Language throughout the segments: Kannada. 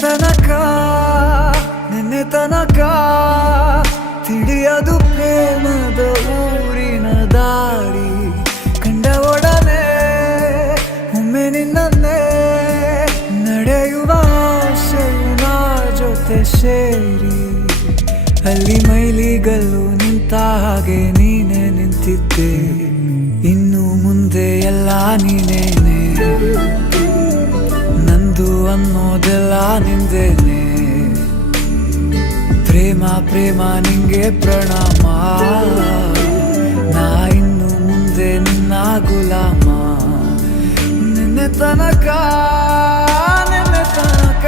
ತನಕ ನಿನ್ನೆ ತನಕ ತಿಳಿಯದು ಪ್ರೇಮದ ಊರಿನ ದಾರಿ ಕಂಡ ಒಡನೆ ಒಮ್ಮೆ ನಿನ್ನೇ ನಡೆಯುವ ಆಸೆಯು ನಾ ಜೊತೆ ಸೇರಿ ಅಲ್ಲಿ ಮೈಲಿಗಲ್ಲು ನಿಂತ ಹಾಗೆ ನೀನೆ ನಿಂತಿದ್ದೆ ಇನ್ನು ಮುಂದೆ ಎಲ್ಲ ನೀನೇನೆ ನಂದು ಅನ್ನೋದೆಲ್ಲ ನಿಂದೇನೆ ಪ್ರೇಮ ಪ್ರೇಮ ನಿಂಗೆ ಪ್ರಣಾಮ ನಾ ಇನ್ನು ಮುಂದೆ ನಿನ್ನ ಗುಲಾಮ ನಿನ್ನೆ ತನಕ ನಿನ್ನೆ ತನಕ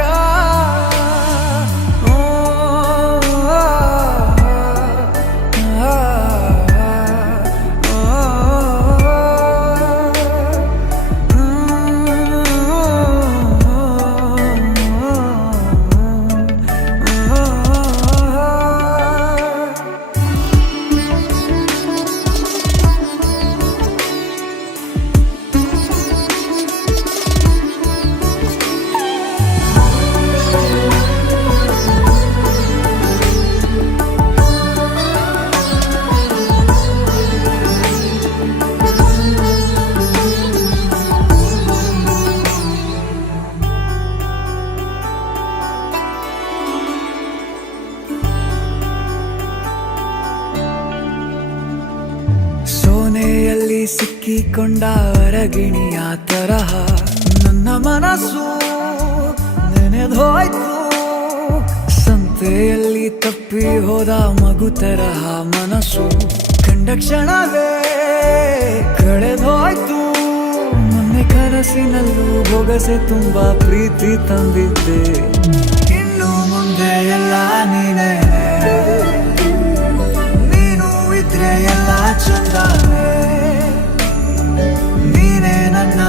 ಸೋನೆಯಲ್ಲಿ ಸಿಕ್ಕಿಕೊಂಡ ಅರಗಿಣಿಯ ತರಹ ನನ್ನ ಮನಸ್ಸು ನೆನೆದೋಯ್ತು ಸಂತೆಯಲ್ಲಿ ತಪ್ಪಿ ಹೋದ ಮಗು ತರಹ ಮನಸ್ಸು ಕಂಡ ಕ್ಷಣವೇ ಕಳೆದೋಯ್ತು ಮೊನ್ನೆ ಕನಸಿನಲ್ಲೂ ಬೊಗಸೆ ತುಂಬಾ ಪ್ರೀತಿ ತಂದಿದ್ದೆ ಇನ್ನು ಮುಂದೆ ಎಲ್ಲ ನೀನೇ ಎಲ್ಲ ಚಂದಾನೆ ನೀನೇ ನನ್ನ